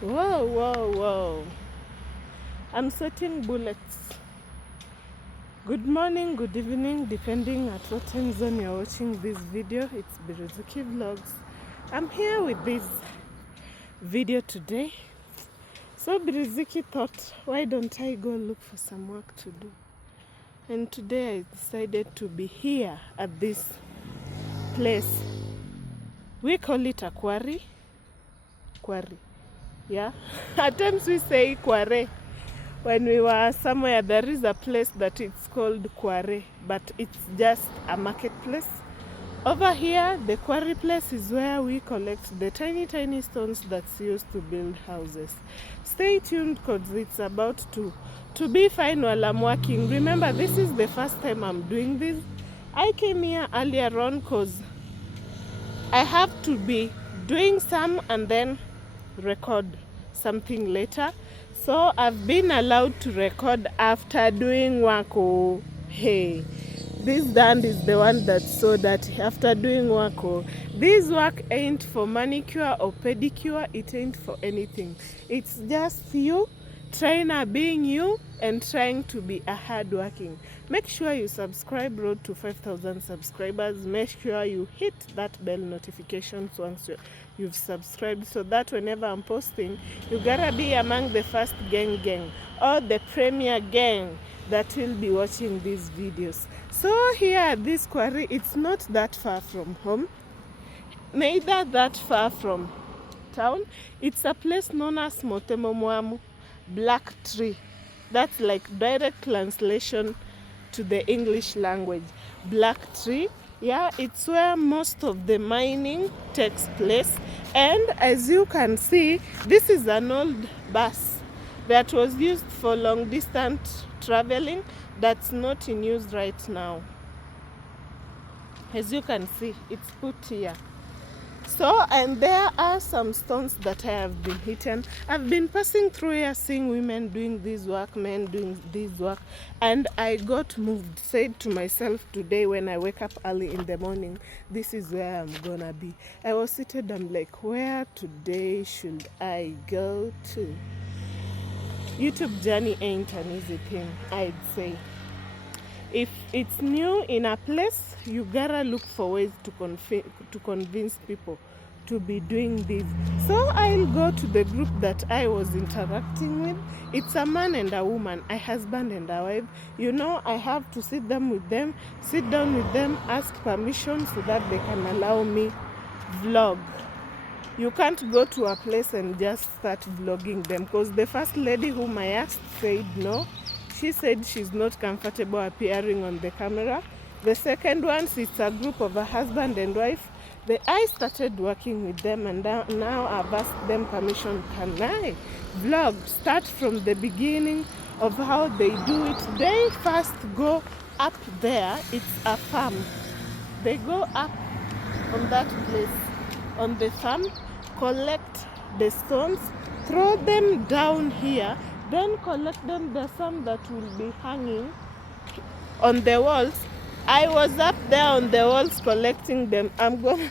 Whoa, whoa, whoa. I'm sweating bullets. Good morning, good evening, depending at what time zone you're watching this video. It's Biruzuki Vlogs. I'm here with this video today. So Biruzuki thought, why don't I go look for some work to do? And today I decided to be here at this place. We call it a quarry. Quarry. Yeah. At times we say quarry. When we were somewhere, there is a place that it's called quarry, but it's just a marketplace. Over here, the quarry place is where we collect the tiny stones that's used to build houses. Stay tuned because it's about to be fine while I'm working. Remember, this is the first time I'm doing this. I came here earlier on because I have to be doing some and then record something later. So I've been allowed to record after doing work. Oh, hey, this dand is the one that's so dirty after doing work. Oh, this work ain't for manicure or pedicure. It ain't for anything. It's just you trainer being you and trying to be a hardworking. Make sure you subscribe. Road to 5,000 subscribers. Make sure you hit that bell notifications once you've subscribed, so that whenever I'm posting, you gotta be among the first gang or the premier gang that will be watching these videos. So here at this quarry, it's not that far from home, neither that far from town. It's a place known as Motemomwamu, Black Tree. That's like direct translation to the English language. Black Tree. Yeah, it's where most of the mining takes place. And as you can see, this is an old bus that was used for long distance traveling that's not in use right now. As you can see, it's put here. So, and there are some stones that I have been hitting. I've been passing through here seeing women doing this work, men doing this work, and I got moved. Said to myself today when I wake up early in the morning, this is where I'm gonna be. I was seated, I'm like, where today should I go to? YouTube journey ain't an easy thing, I'd say. If it's new in a place, you gotta look for ways to convince people to be doing this. So I'll go to the group that I was interacting with. It's a man and a woman, a husband and a wife. You know, I have to sit down with them, ask permission so that they can allow me vlog. You can't go to a place and just start vlogging them, because the first lady whom I asked said no. She said she's not comfortable appearing on the camera. The second one, it's a group of a husband and wife. I started working with them, and now I've asked them permission. Can I vlog? Start from the beginning of how they do it. They first go up there. It's a farm. They go up on that place, on the farm, collect the stones, throw them down here, then collect them. There's some that will be hanging on the walls. I was up there on the walls collecting them. I'm gonna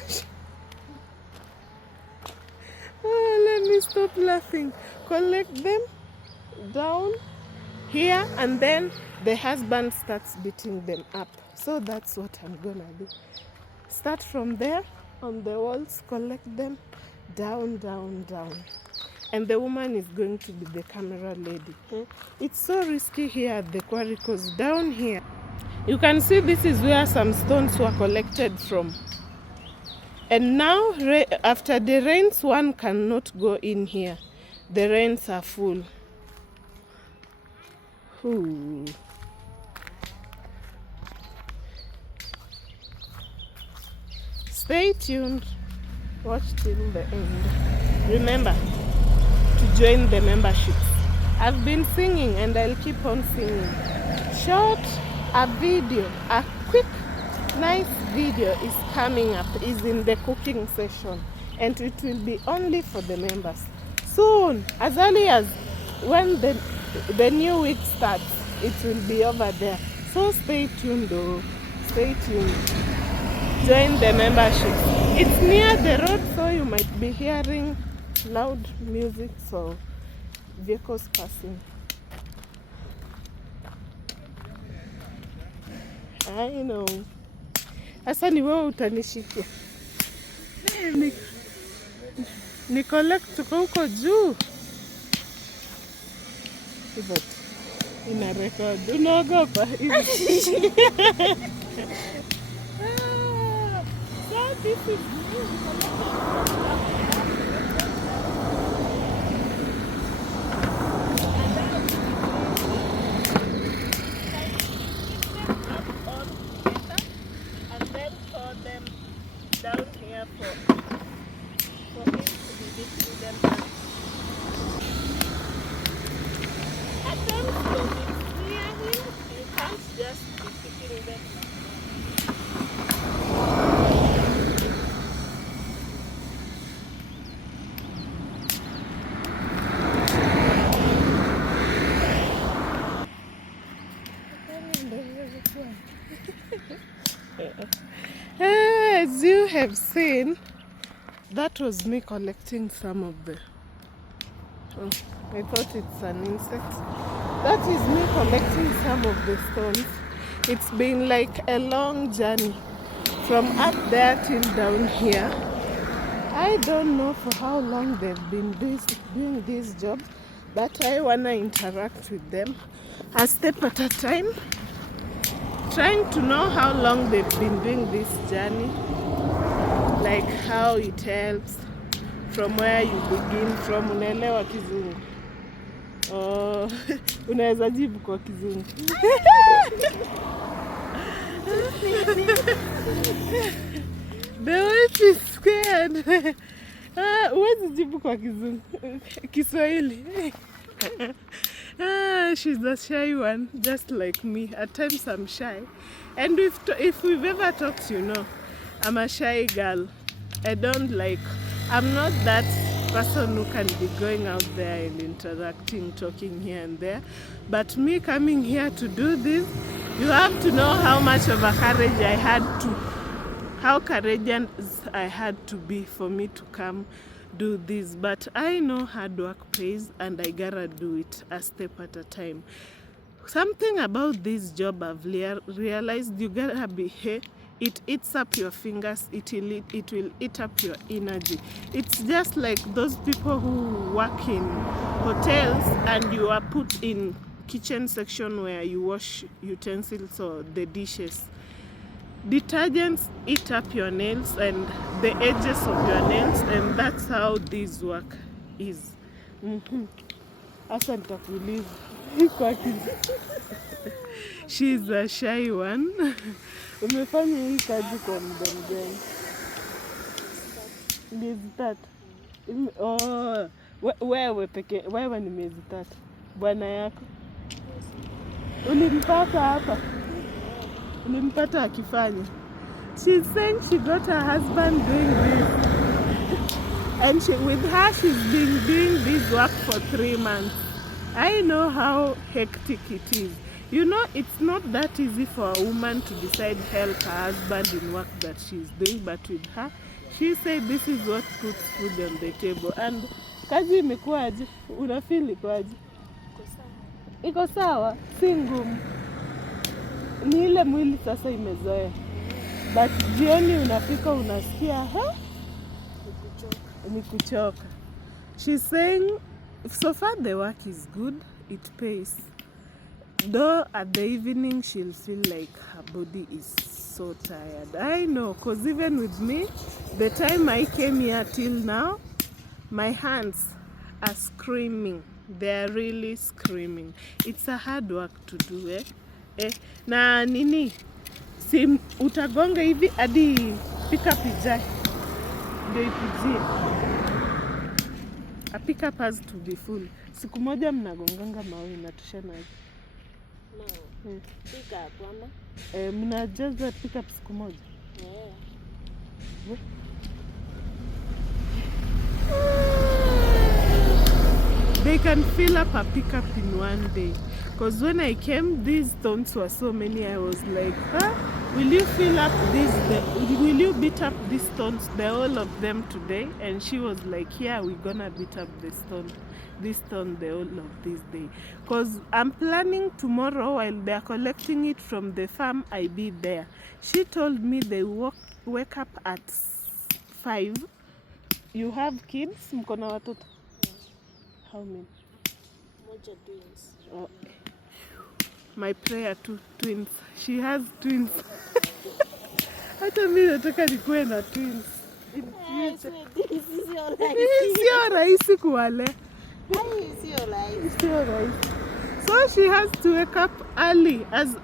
let me stop laughing. Collect them down here, and then the husband starts beating them up. So that's what I'm gonna do. Start from there on the walls, collect them down. And the woman is going to be the camera lady. It's so risky here at the quarry, because down here you can see this is where some stones were collected from. And now after the rains, one cannot go in here. The rains are full. Ooh. Stay tuned. Watch till the end. Remember to join the memberships. I've been singing and I'll keep on singing. Short a video, a quick nice video is coming up, is in the cooking session, and it will be only for the members soon, as early as when the new week starts. It will be over there. So stay tuned though. Stay tuned. Join the membership. It's near the road, so you might be hearing loud music, so vehicles passing. I know. Sasa ni wewe utanishikia. Ni collect tuko huko juu. But ina record. Unaogopa hivi. So this is down here for him to be lifting them up. At times when it's near him, you can't just be picking them up. As you have seen, that was me collecting some of the... Oh, I thought it's an insect. That is me collecting some of the stones. It's been like a long journey from up there till down here. I don't know for how long they've been doing this job, but I wanna interact with them a step at a time, trying to know how long they've been doing this journey, like how it helps from where you begin from. Unaelewa Kizungu? Oh, unaweza jibu kwa Kizungu. The wife is scared. Huwezi jibu kwa Kizungu. Kiswahili. She's a shy one, just like me. At times I'm shy. And if we've ever talked, you know, I'm a shy girl. I'm not that person who can be going out there and interacting, talking here and there. But me coming here to do this, you have to know how much of a how courageous I had to be for me to come do this. But I know hard work pays, and I gotta do it a step at a time. Something about this job I've realized, you gotta be here. It eats up your fingers, it will eat up your energy. It's just like those people who work in hotels and you are put in kitchen section where you wash utensils or the dishes. Detergents eat up your nails and the edges of your nails, and that's how this work is. Asa nitakuuliza kwa she's a shy one. Umefanya hii kazi kwa muda mgani? Miezi 3. Oh, wewe ni miezi 3. Bwana yako ulimpata hapa? Ulimpata akifanya? She's saying she got her husband doing this. And with her she's been doing this work for 3 months. I know how hectic it is. You know, it's not that easy for a woman to decide help her husband in work that she's doing, but with her, she said this is what puts food on the table. And kazi imekuwaje? Unafeel ikoaje? Iko sawa, si ngumu. Ni ile mwili sasa imezoea. But jioni unafika unasikia, ni kuchoka. She's saying, so far the work is good, it pays. Though at the evening she'll feel like her body is so tired. I know, because even with me, the time I came here till now, my hands are screaming. They're really screaming. It's a hard work to do, Na nini, si utagonga hivi hadi pickup ijae ndio ipijie. A pickup has to be full. Siku moja mnagonganga mawe inatoshana hivi. No. Pickup ama? Mnajaza pickup siku moja? Yeah. They can fill up a pickup in one day. Because when I came, these stones were so many. I was like, huh? Will you fill up this? Will you beat up these stones, the whole of them today? And she was like, yeah, we're gonna beat up this stone, the whole of this day. Because I'm planning tomorrow, while they're collecting it from the farm, I be there. She told me they wake up at 5. You have kids? Mkona watoto? How many? Moja twins. Oh. My prayer to twins. She has twins. Hata mimi nataka nikuwe na twins. Sio rahisi kuwalea. Sio rahisi. So she has to wake up early as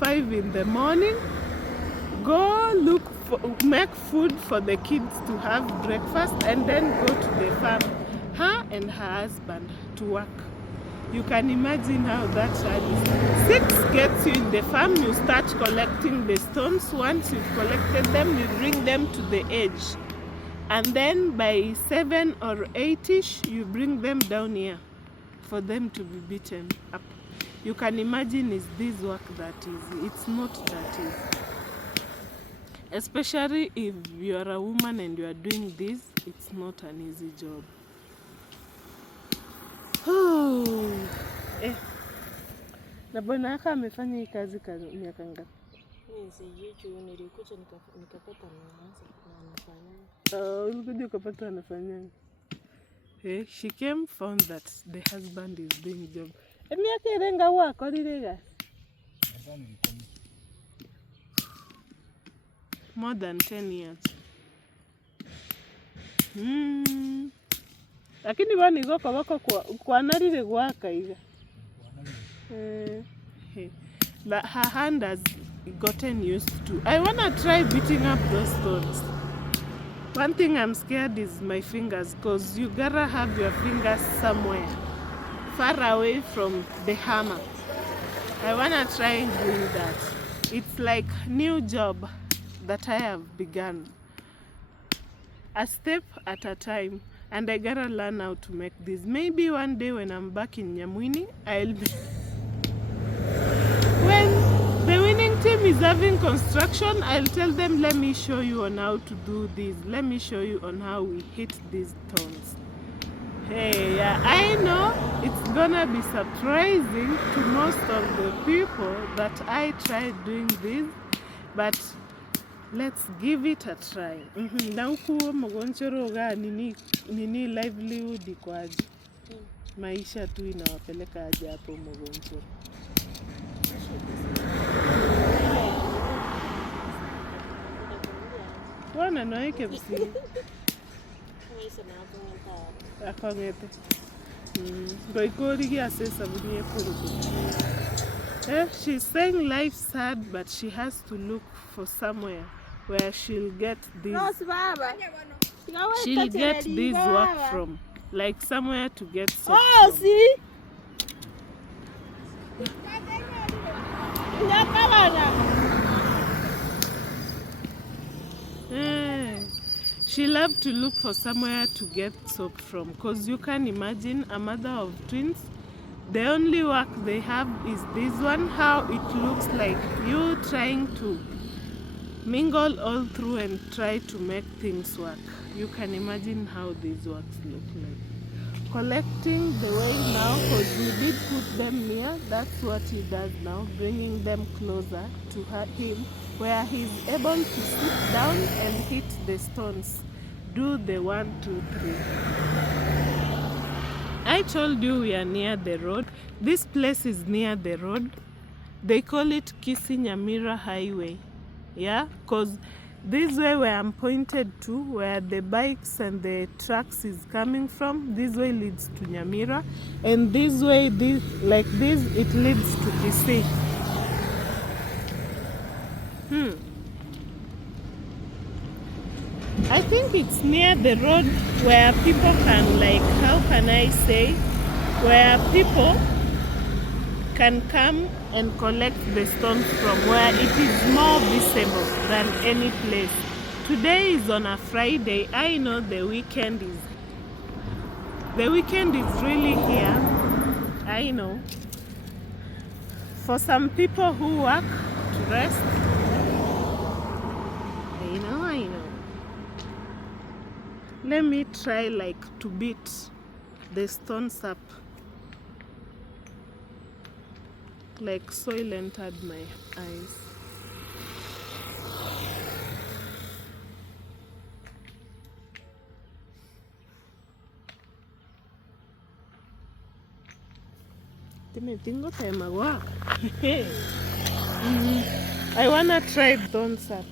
5 in the morning. Go make food for the kids to have breakfast, and then go to the farm. Her and her husband to work. You can imagine how that is. 6 gets you in the farm, you start collecting the stones. Once you've collected them, you bring them to the edge. And then by 7 or 8ish, you bring them down here for them to be beaten up. You can imagine is this work that easy. It's not that easy. Especially if you are a woman and you are doing this, it's not an easy job. Na bwana yako amefanya hii kazi miaka ngapi? Mimi sijui juu nilikuja nikapata anafanya. Ulikuja ukapata anafanya. She came, found that the husband is doing job. Miaka irenga wako lilega? More than 10 years. Lakini bani goko wako kwa narire gwaka iga. But her hand has gotten used to. I wanna try beating up those stones. One thing I'm scared is my fingers, because you gotta have your fingers somewhere far away from the hammer. I wanna try doing that. It's like new job that I have begun. A step at a time. And I gotta learn how to make this. Maybe one day when I'm back in Nyamwini, I'll be... When the winning team is having construction, I'll tell them, let me show you on how to do this. Let me show you on how we hit these stones. Hey, yeah, I know it's gonna be surprising to most of the people that I tried doing this, but let's give it a try. Na huku mgonjoro ga nini livelihood kwaje? Maisha tu inawapeleka aje hapo mgonjoro. Wana noike msi. Akongete. Goikori gi asesa bunye kuruku. She's saying life's hard, but she has to look for somewhere where she'll get this. She'll get this work from, like somewhere to get soap from. See? She'll have to look for somewhere to get soap from, because you can imagine a mother of twins. The only work they have is this one, how it looks like you trying to mingle all through and try to make things work. You can imagine how these works look like. Collecting the way now, because we did put them near, that's what he does now, bringing them closer to him, where he's able to sit down and hit the stones. Do the 1, 2, 3. I told you we are near the road. This place is near the road. They call it Nyamira Highway. Yeah, because this way where I'm pointed to, where the bikes and the trucks is coming from, this way leads to Nyamira. And this way, like this, it leads to Kisii. I think it's near the road where people can, like, how can I say, where people can come and collect the stones from, where it is more visible than any place. Today is on a Friday. I know the weekend is really here. I know. For some people who work to rest, I know. Let me try like to beat the stones up. Like soil entered my eyes. I wanna try stones up.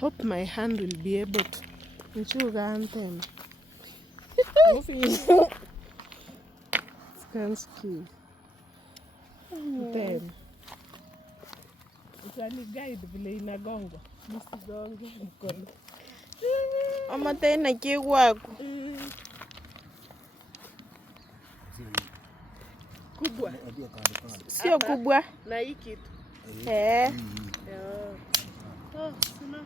Hope my hand will be able to. Nchuga Skansky. Then. Utani guide vile inagonga. Nisigonge mkono. Mama tena kiwako. Kubwa. Sio kubwa. Na hii kitu. Oh, sina.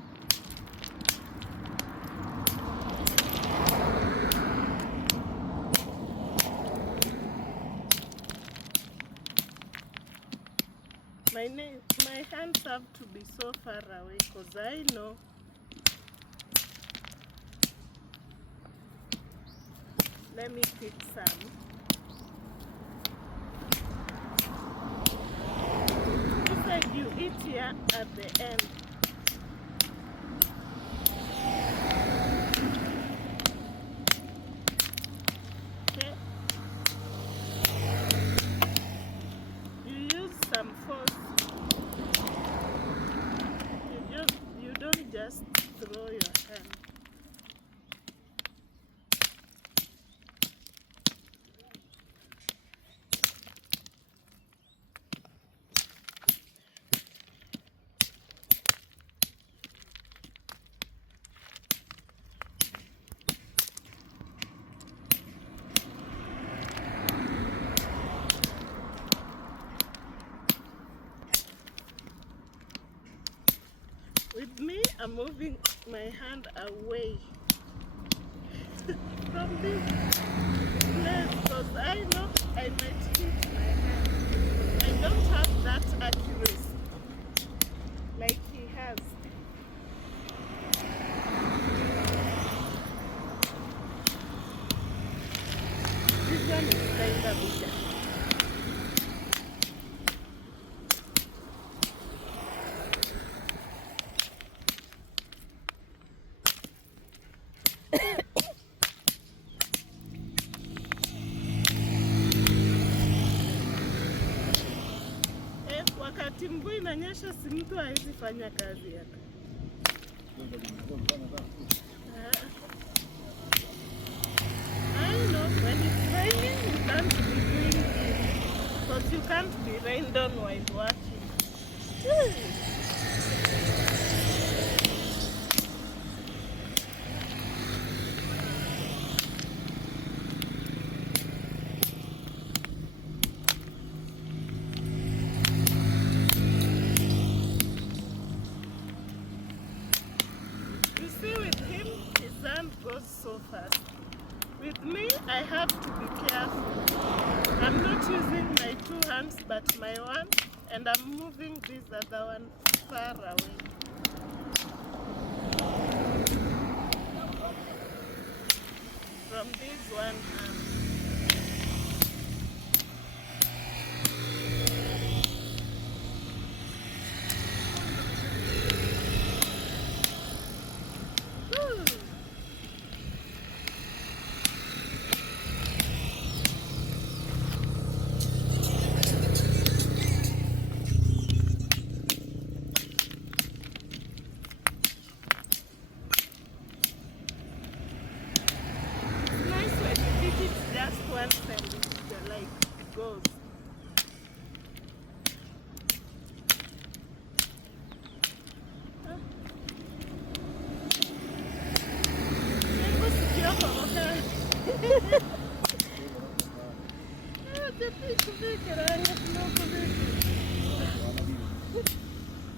My hands have to be so far away because I know let me pick some. You said you eat here at the end. Okay. You use some force. You don't just throw your hand. With me, I'm moving my hand away from this place because I know I might hit my hand. I don't have that accuracy like he has. This one is kind of bigger. Wakati mvua inanyesha si mtu hawezi fanya kazi yake. I know when it's raining you can't be doing this because you can't be rained on while working. Goes so fast. With me, I have to be careful. I'm not using my two hands but my one, and I'm moving this other one far away. From this one hand.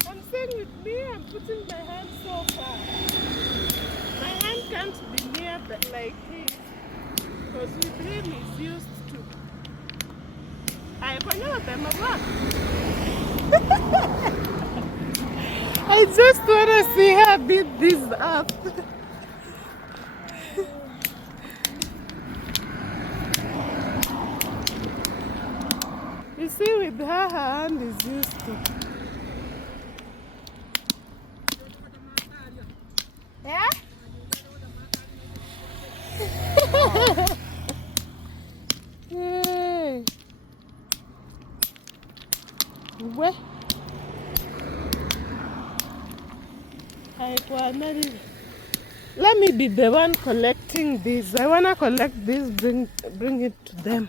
I'm saying with me, I'm putting my hand so far. My hand can't be near like his, because with him he's used to I just want to see her beat this up. You see, with her hand is used to. Yeah? Hey. Where? Let me be the one collecting these. I wanna collect this, bring it to them,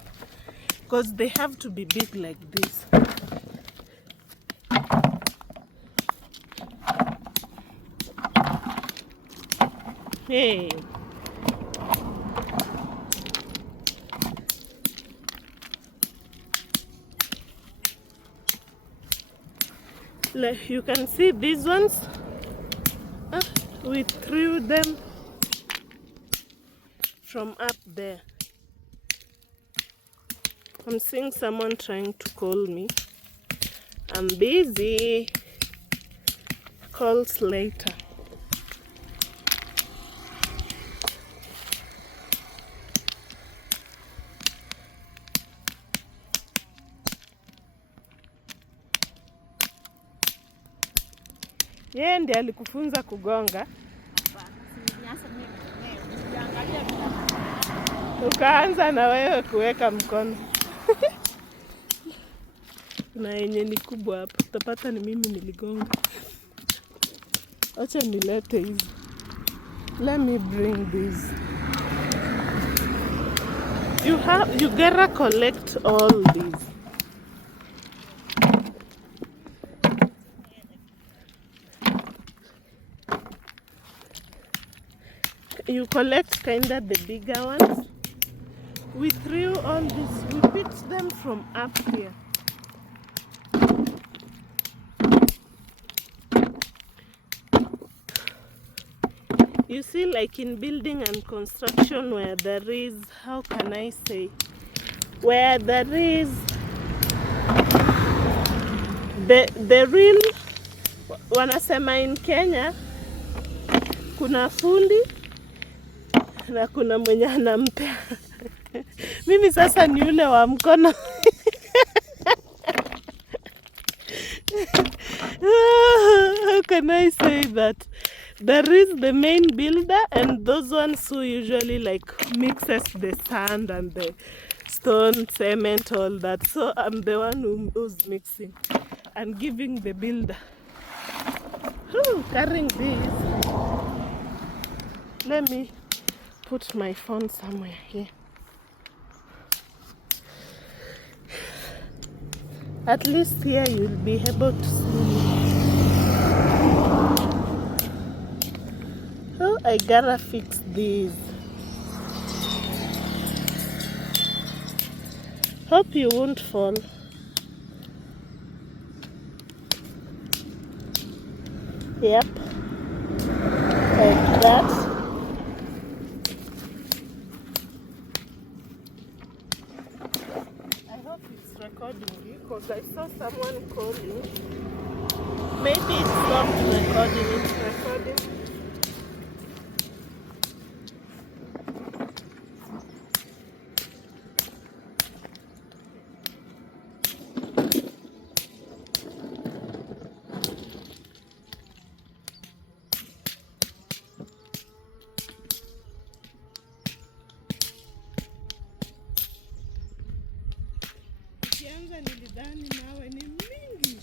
because they have to be big like this. Hey. Like you can see these ones. We threw them from up there. I'm seeing someone trying to call me. I'm busy. Calls later. Yeye ndiye alikufunza kugonga? Ukaanza na wewe kuweka mkono. Na yenye ni kubwa hapa. Utapata ni mimi niligonga. Acha nilete hizi. Let me bring these. You gotta collect all these. You collect kinda the bigger ones. We threw all these. We picked them from up here. You see, like in building and construction, where there is, how can I say, where there is the real, wanasema in Kenya, kuna fundi na kuna mwenye anampea. Mimi sasa ni yule wa mkono. How can I say that? There is the main builder and those ones who usually like mixes the sand and the stone, cement, all that. So I'm the one who's mixing and giving the builder. Carrying this. Let me put my phone somewhere here. At least here you'll be able to see me. Oh, I gotta fix these. Hope you won't fall. Yep. Like that. I hope it's recording you because I saw someone calling. Maybe it stopped recording. It's recording. Nilidhani mawe ni mingi.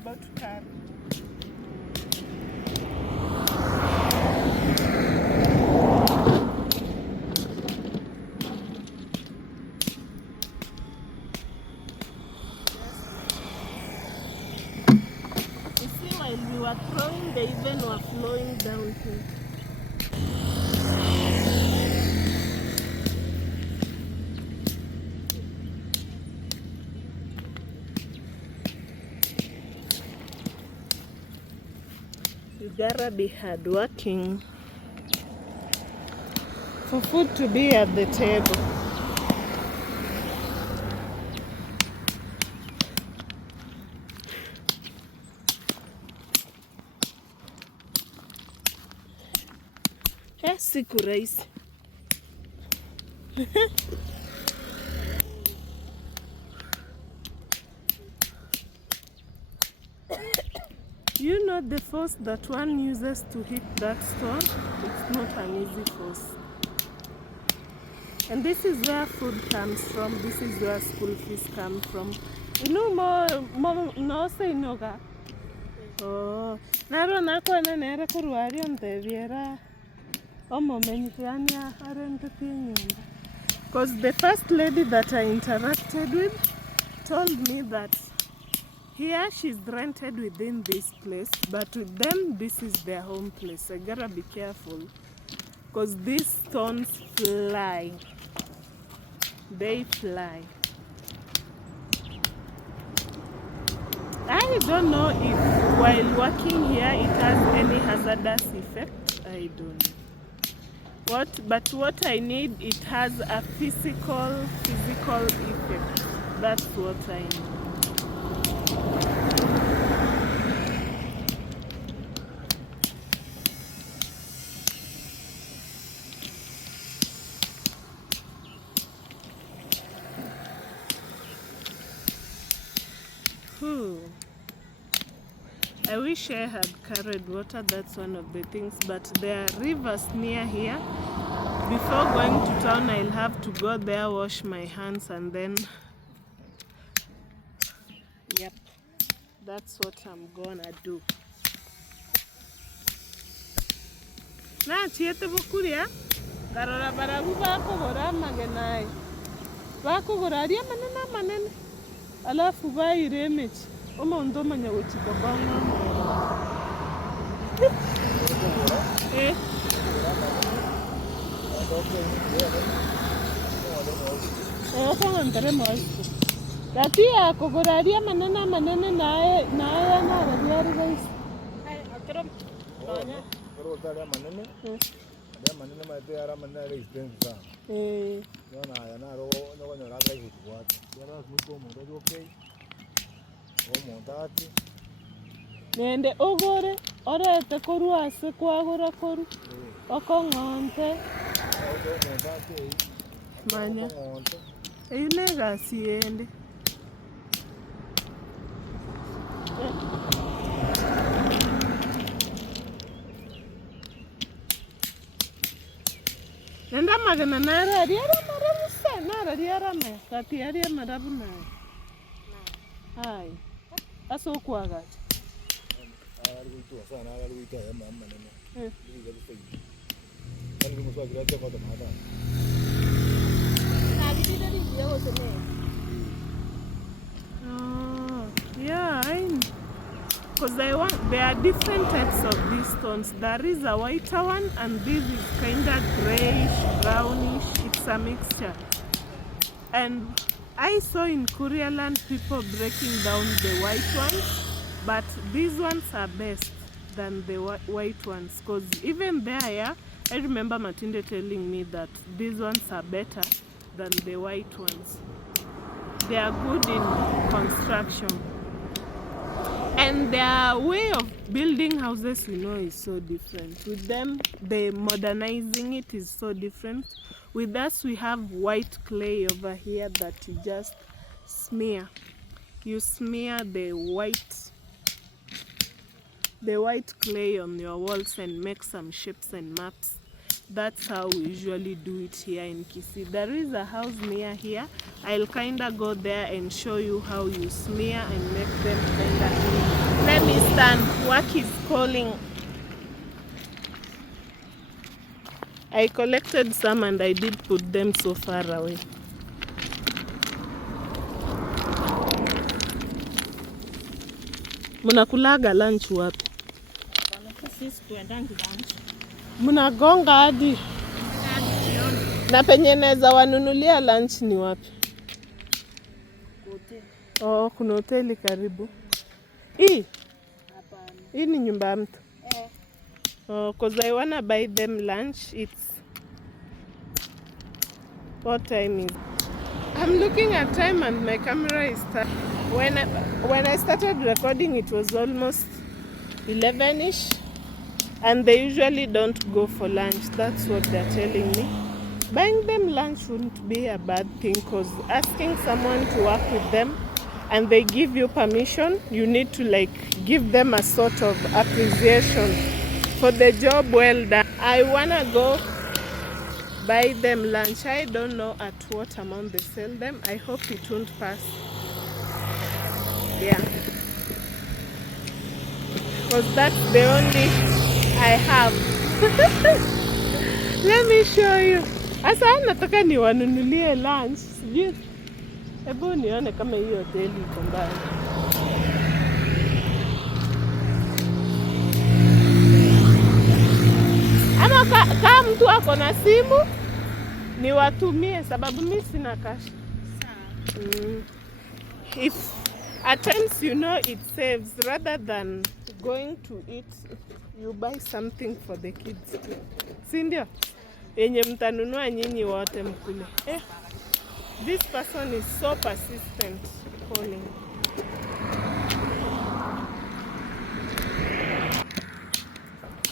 able to carry. You see, while we were throwing, they even were flowing down here. You gotta be hardworking for food to be at the table. Siku rahisi. You know the force that one uses to hit that stone, it's not an easy force. And this is where food comes from, this is where school fees come from. You know more no say no ga. Oh, naro nako na nere kurwari on the viera. Because the first lady that I interacted with told me that here she's rented within this place, but with them this is their home place. I gotta be careful because these stones fly. They fly. I don't know if while working here it has any hazardous effect. I don't know. But what I need, it has a physical effect. That's what I need. I wish I had carried water, that's one of the things, but there are rivers near here. Before going to town, I'll have to go there, wash my hands, and then, yep, that's what I'm gonna do. Na tiete bukuria, garora barabu bako gora magenai. Bako gora ria manene. Alafu ba iremech. Oma ndo manya uchiko bango. Eh. Kama ntere moisto. Dati ya kogoraria manene nae na radio guys. Ai akram. Banya. Koro tare manene. Ada manene mate ara manene resistance. Yona ya na ro no gono ra ga hitu kwa. Yara muko mo do okay. O montati. Nende ogore orete koru ase kwagora koru. Okongonte. O montati. Manya. Ile gasiende. Nenda magana nara riara marabu sa nara riara me kati aria marabu na. Hai. Aso kwaga. Ari tu sana ari tu ya mama nene. Ni ga tu. Kan ni musa gira te ko mata. Na gidi dari dia wasne. Oh, yeah, I know. Because there are different types of these stones. There is a whiter one and this is kind of grayish, brownish. It's a mixture. And I saw in Korealand people breaking down the white ones, but these ones are best than the white ones. Because even there, yeah, I remember Matilde telling me that these ones are better than the white ones. They are good in construction. And their way of building houses, you know, is so different. With them, the modernizing it is so different. With us, we have white clay over here that you just smear. You smear the white clay on your walls and make some shapes and maps. That's how we usually do it here in Kisii. There is a house near here. I'll kinda go there and show you how you smear and make them kinda clean. Let me stand. Work is calling. I collected some and I did put them so far away. Munakulaga lunch wapi? Sisi tuendangi lunch. Munagonga hadi. Na penye naweza wanunulia lunch ni wapi? Kote. Oh, kuna hoteli karibu. Hii? Hapana. Hii ni nyumba ya mtu? Oh, cause I wanna buy them lunch. It's what time is? I'm looking at time and my camera is when I started recording it was almost 11ish, and they usually don't go for lunch. That's what they're telling me. Buying them lunch wouldn't be a bad thing, because asking someone to work with them and they give you permission, you need to like give them a sort of appreciation for the job well done. I wanna go buy them lunch. I don't know at what amount they sell them. I hope it won't pass. Yeah, because that's the only I have. Let me show you. Asa nataka niwanunulie lunch. Sijui. Hebu nione kama hiyo hoteli iko mbali. Ama kama mtu ako na simu niwatumie, sababu mimi sina cash. If at times you know it saves, rather than going to eat, you buy something for the kids too. Si ndio? Yenye mtanunua nyinyi wote mkule. This person is so persistent calling.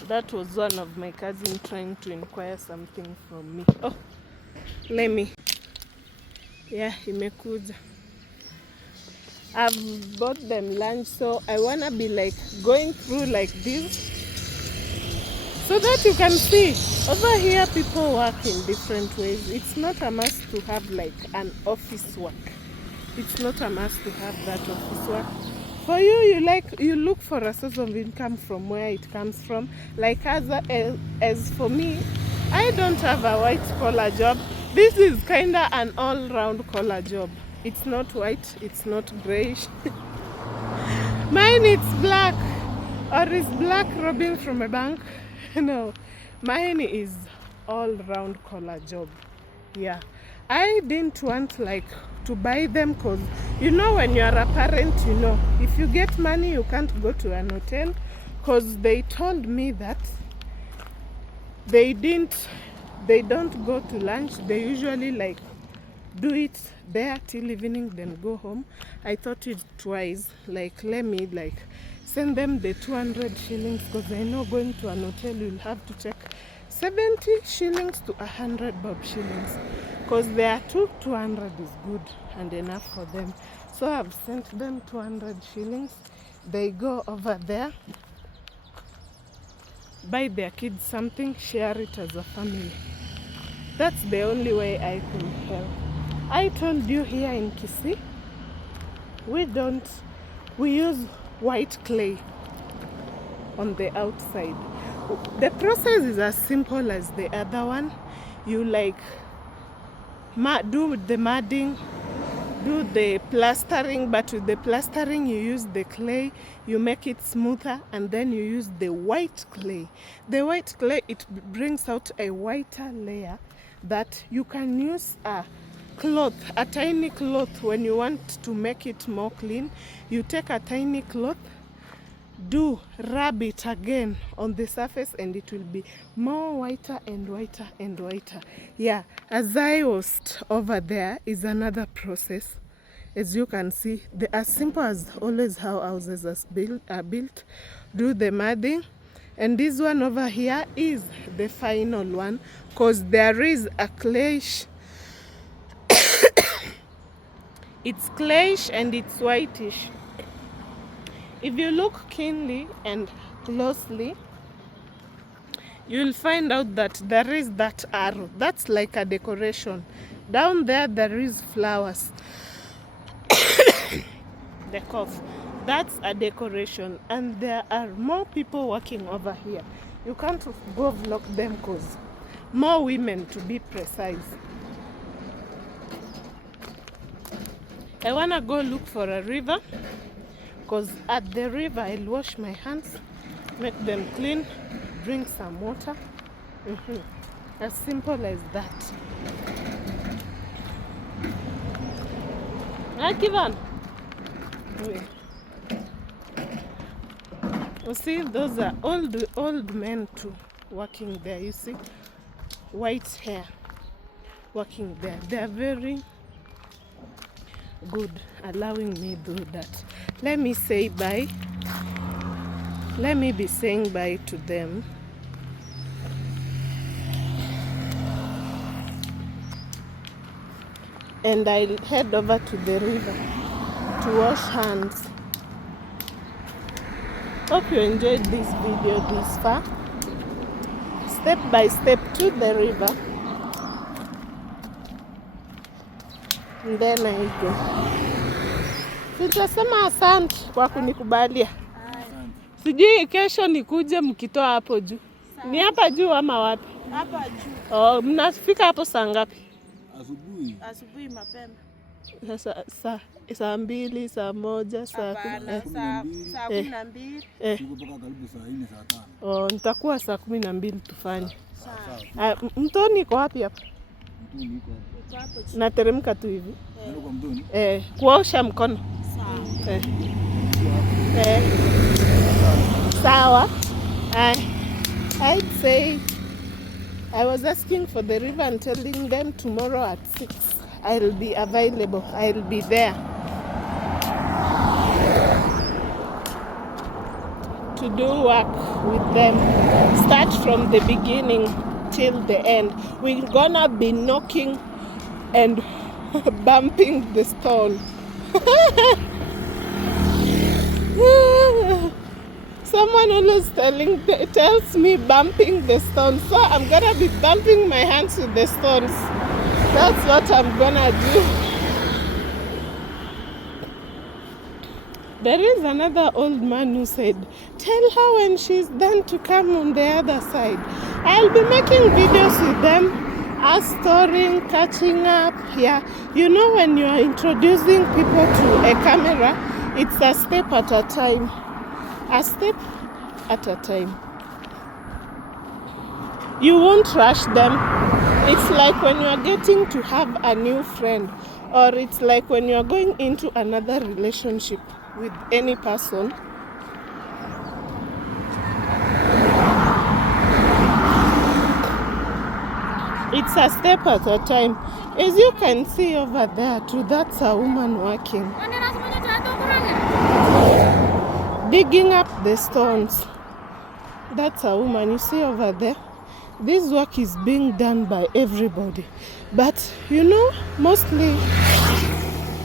That was one of my cousins trying to inquire something from me. Oh, let me. Yeah, imekuja. I've bought them lunch, so I wanna be like going through like this, so that you can see. Over here people work in different ways. It's not a must to have like an office work. It's not a must to have that office work. For you, you look for a source of income from where it comes from. Like as for me, I don't have a white collar job. This is kinda an all-round collar job. It's not white, it's not grayish. Mine it's black. Or is black robbing from a bank? No, mine is all-round collar job. Yeah, I didn't want like to buy them, because you know when you are a parent, you know if you get money you can't go to an hotel, because they told me that they don't go to lunch. They usually like do it there till evening, then go home. I thought it twice, like let me like send them the 200 shillings, because I know going to an hotel you'll have to check 70 shillings to 100 bob shillings, because there are 200 is good and enough for them. So I've sent them 200 shillings. They go over there, buy their kids something, share it as a family. That's the only way I can help. I told you here in Kisii, we use white clay on the outside. The process is as simple as the other one. You like do the mudding, do the plastering, but with the plastering you use the clay, you make it smoother, and then you use the white clay. The white clay, it brings out a whiter layer that you can use a tiny cloth. When you want to make it more clean, you take a tiny cloth, rub it again on the surface, and it will be more whiter and whiter and whiter. Yeah, as I was over there is another process. As you can see, as simple as always how houses are built. Do the mudding, and this one over here is the final one, because there is a clayish. It's clayish and it's whitish. If you look keenly and closely, you'll find out that there is that arrow. That's like a decoration. Down there is flowers. The cough. That's a decoration, and there are more people working over here. You can't go vlog them because more women, to be precise. I wanna go look for a river, because at the river I'll wash my hands, make them clean, drink some water. As simple as that. Kivan. You see, those are old men too working there. You see, white hair working there. They are very good allowing me do that. Let me say bye. Let me be saying bye to them. And I'll head over to the river to wash hands. Hope you enjoyed this video this far. Step by step to the river. And then I go. Nitasema asante kwa kunikubalia. Sijui kesho nikuje mkitoa hapo juu. Ni hapa juu ama wapi? Hapa juu. Oh, mnafika hapo saa ngapi? Asubuhi mapema. Saa 2, saa 1, saa 12. Oh, nitakuwa saa 12 tufanye. Mtoni iko wapi hapa? Nateremka tu hivi. Kuosha mkono. Sawa. I'd say I was asking for the river and telling them tomorrow at 6 I'll be available. I'll be there to do work with them. Start from the beginning till the end. We're gonna be knocking and bumping the stone. Someone always tells me bumping the stones, so I'm gonna be bumping my hands with the stones. That's what I'm gonna do. There is another old man who said, tell her when she's done to come on the other side. I'll be making videos with them, us storing, catching up. Yeah, you know, when you are introducing people to a camera, it's a step at a time. A step at a time. You won't rush them. It's like when you are getting to have a new friend, or it's like when you are going into another relationship with any person. It's a step at a time. As you can see over there too, that's a woman working, digging up the stones. That's a woman you see over there. This work is being done by everybody, but you know, mostly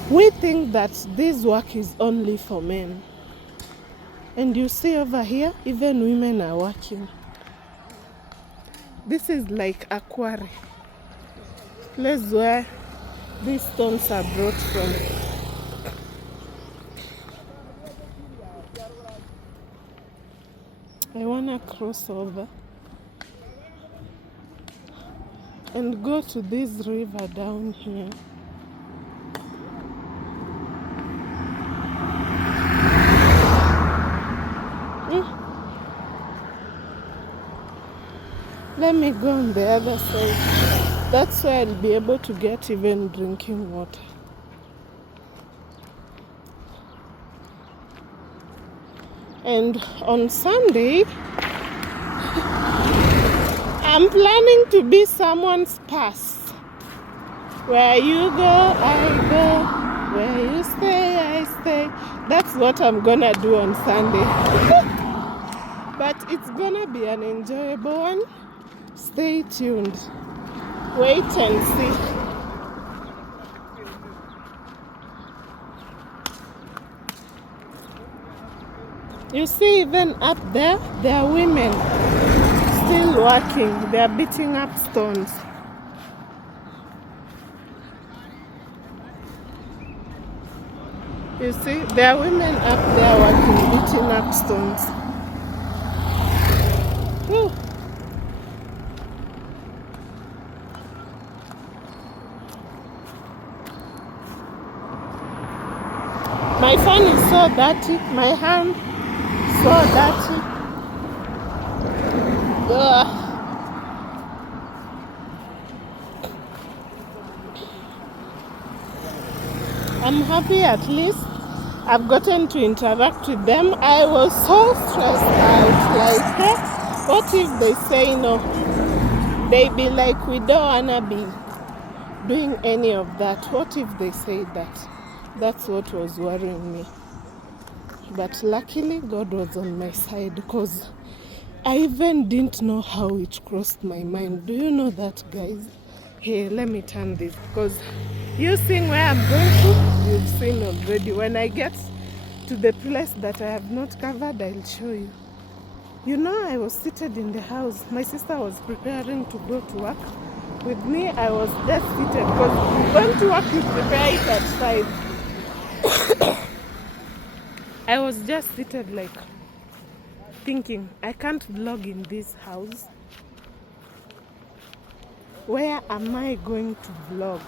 we think that this work is only for men. And you see over here, even women are working. This is like a quarry, place where these stones are brought from. I wanna cross over and go to this river down here. Let me go on the other side. That's where I'll be able to get even drinking water. And on Sunday, I'm planning to be someone's pass. Where you go, I go. Where you stay, I stay. That's what I'm gonna do on Sunday. But it's gonna be an enjoyable one. Stay tuned. Wait and see. You see, even up there are women still working. They are beating up stones. You see, there are women up there working, eating up stones. Whew. My phone is so dirty, my hand so dirty. Ugh. I'm happy at least I've gotten to interact with them. I was so stressed out, like, hey, what if they say no? They be like, we don't wanna be doing any of that. What if they say that? That's what was worrying me. But luckily God was on my side, because I even didn't know how it crossed my mind. Do you know that, guys? Hey, let me turn this, because you seeing where I'm going to, you've seen already. When I get to the place that I have not covered, I'll show you. You know, I was seated in the house. My sister was preparing to go to work. With me, I was just seated, because going to work, you prepare it at 5. I was just seated, like, thinking, I can't vlog in this house. Where am I going to vlog?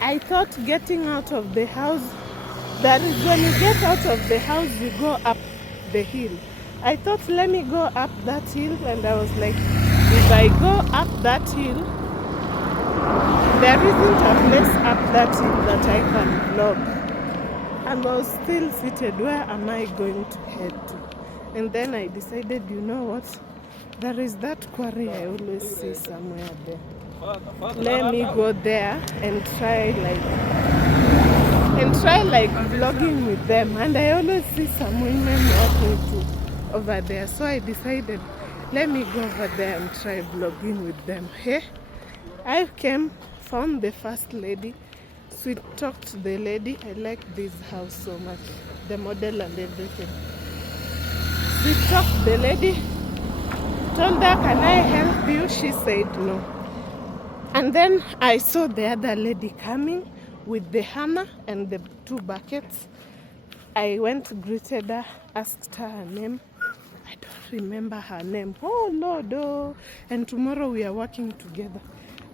I thought getting out of the house, that is when you get out of the house, you go up the hill. I thought, let me go up that hill, and I was like, if I go up that hill, there isn't a place up that hill that I can vlog. And I was still seated, where am I going to head to? And then I decided, you know what? There is that quarry I always see somewhere there. Let me go there and try like vlogging with them. And I always see some women working too over there. So I decided, let me go over there and try vlogging with them. Hey, I came, found the first lady, sweet talked to the lady. I like this house so much, the model and everything. Sweet talked the lady, told her, can I help you? She said no. And then I saw the other lady coming with the hammer and the 2 buckets. I went, greeted her, asked her her name. I don't remember her name. Oh Lord, oh. And tomorrow we are working together.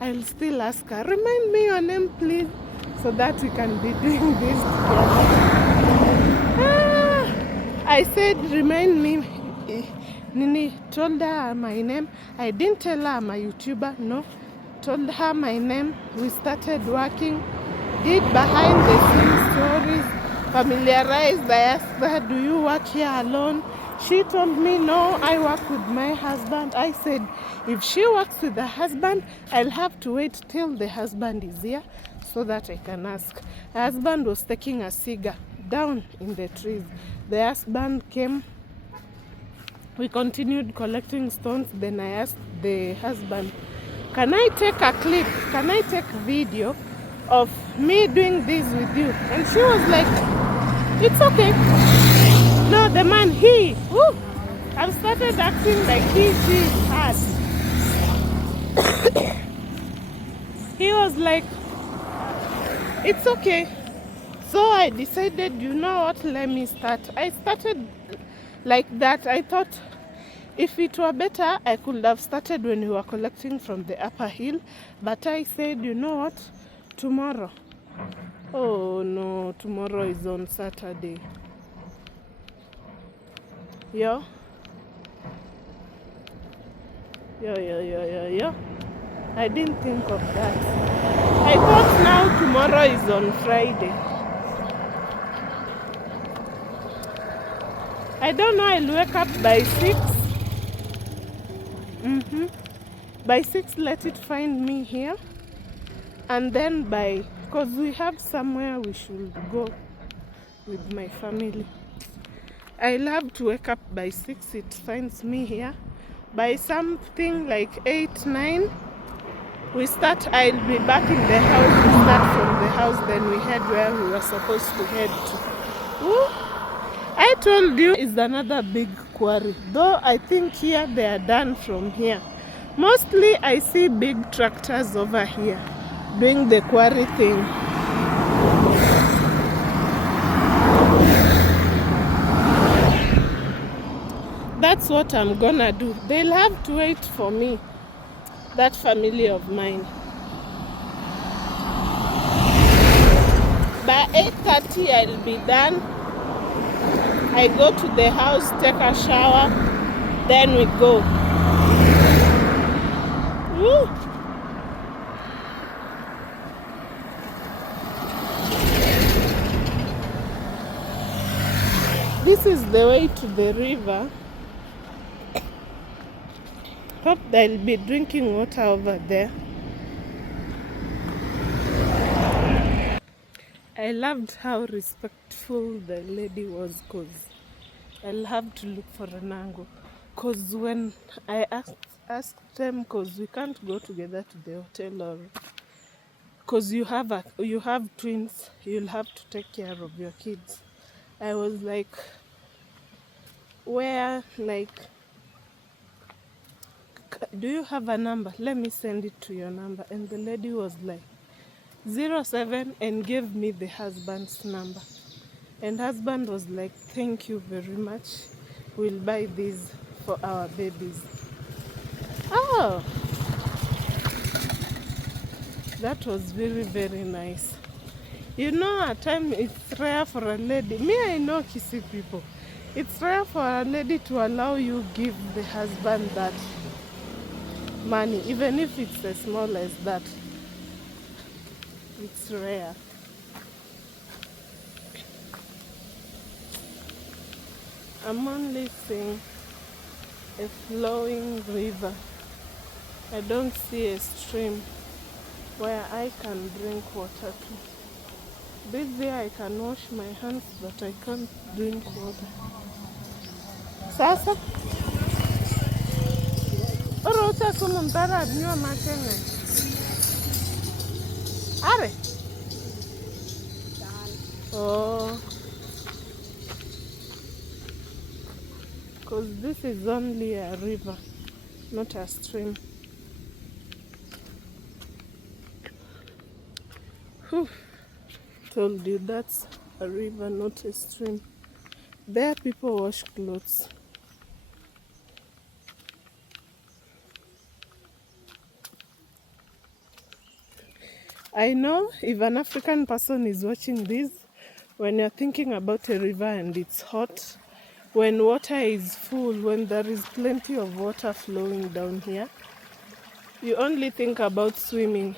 I'll still ask her, remind me your name, please, so that we can be doing this together. I said, remind me. Nini, told her my name. I didn't tell her I'm a YouTuber, no. Told her my name. We started working, did behind the scenes stories, familiarized. I asked her, do you work here alone? She told me, no, I work with my husband. I said, if she works with the husband, I'll have to wait till the husband is here so that I can ask. Her husband was taking a cigar down in the trees. The husband came. We continued collecting stones. Then I asked the husband, can I take a clip? Can I take a video of me doing this with you? And she was like, it's okay. No, the man, I've started acting like she had. He was like, it's okay. So I decided, you know what, let me start. I started like that. I thought if it were better, I could have started when we were collecting from the upper hill. But I said, you know what, tomorrow. Oh no, tomorrow is on Saturday. Yo. I didn't think of that. I thought now tomorrow is on Friday. I don't know, I'll wake up by 6. By 6, let it find me here. And then because we have somewhere we should go with my family. I love to wake up by 6, it finds me here. By something like 8, 9, we start. I'll be back in the house. We start from the house, then we head where we were supposed to head to. Ooh. I told you it's another big quarry. Though I think here they are done from here. Mostly I see big tractors over here doing the quarry thing. That's what I'm gonna do. They'll have to wait for me, that family of mine. By 8:30 I'll be done. I go to the house, take a shower, then we go. Woo. This is the way to the river. Hope they'll be drinking water over there. I loved how respectful the lady was, because I'll have to look for an angle. Because when I asked them, because we can't go together to the hotel, or because you have twins, you'll have to take care of your kids. I was like, where, like, do you have a number? Let me send it to your number. And the lady was like, 07, and gave me the husband's number. And husband was like, thank you very much. We'll buy these for our babies. Oh, that was very, very nice. You know, at times it's rare for a lady. Me, I know Kisii people. It's rare for a lady to allow you give the husband that money, even if it's as small as that. It's rare. I'm only seeing a flowing river. I don't see a stream where I can drink water to. This day I can wash my hands, but I can't drink water. Sasa? Oro uta kumu mpara adnyo matenge. Are? Oh. Because this is only a river, not a stream. Whew. Told you that's a river, not a stream. There people wash clothes. I know if an African person is watching this, when you're thinking about a river and it's hot, when water is full, when there is plenty of water flowing down here, you only think about swimming.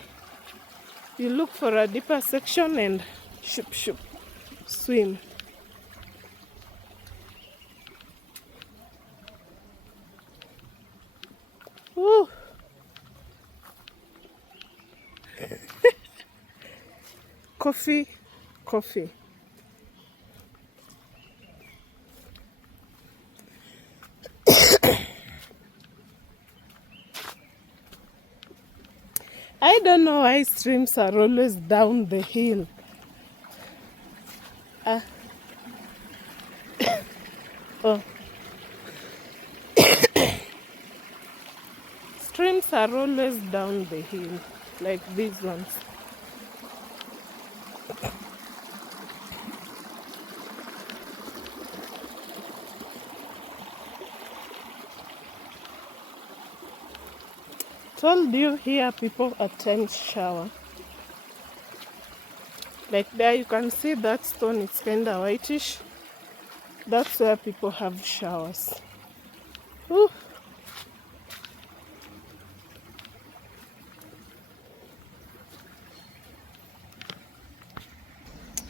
You look for a deeper section and shoop shoop, swim. Woo. Coffee, coffee. I don't know why streams are always down the hill. Oh. Streams are always down the hill, like these ones. Told you here people attend shower. Like there you can see that stone, it's kind of whitish. That's where people have showers. Whew.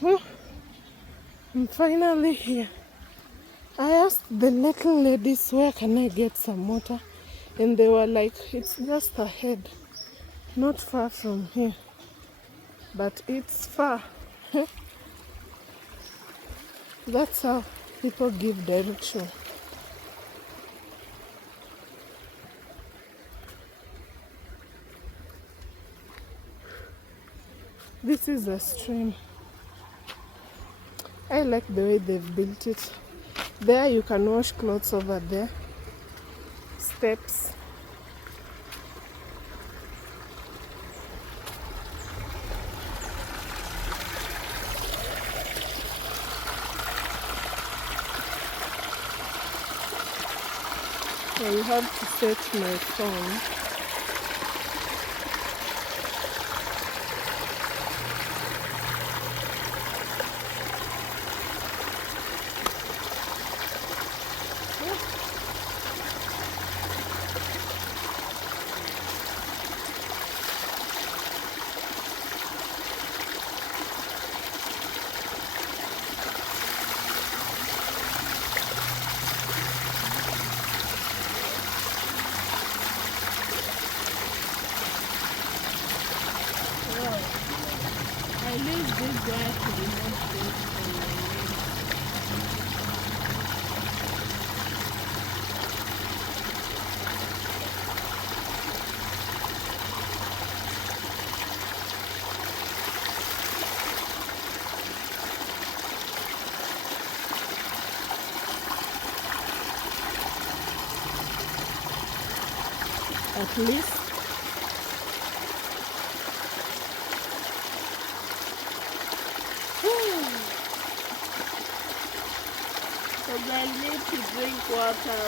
Whew. I'm finally here. I asked the little ladies, where can I get some water? And they were like, it's just ahead, not far from here. But it's far. That's how people give direction. This is a stream. I like the way they've built it. There you can wash clothes over there. Steps. I will have to set my phone. I leave this guy to remove this from my name. At least because I need to drink water.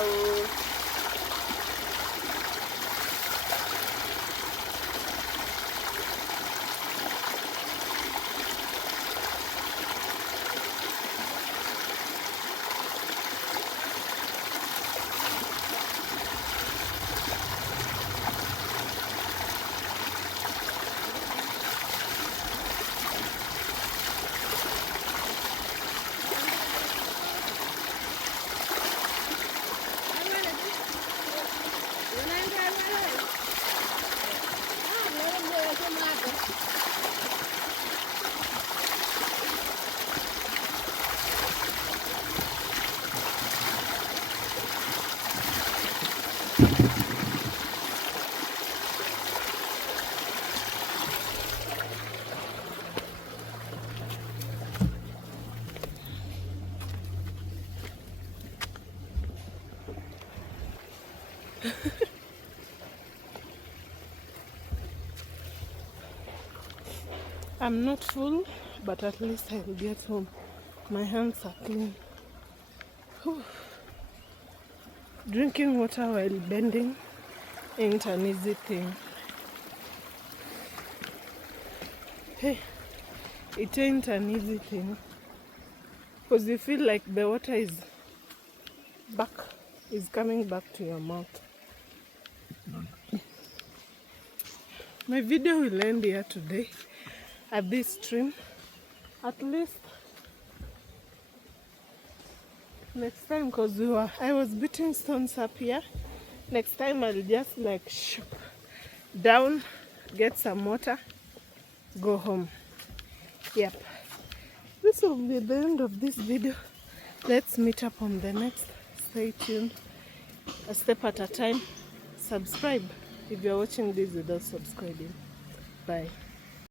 I'm not full, but at least I will get home. My hands are clean. Whew. Drinking water while bending ain't an easy thing. Hey, it ain't an easy thing. Because you feel like the water is coming back to your mouth. My video will end here today at this stream. At least next time, because I was beating stones up here. Next time I'll just like shoop down, get some water, go home. Yep. This will be the end of this video. Let's meet up on the next. Stay tuned. A step at a time. Subscribe if you're watching this without subscribing. Bye.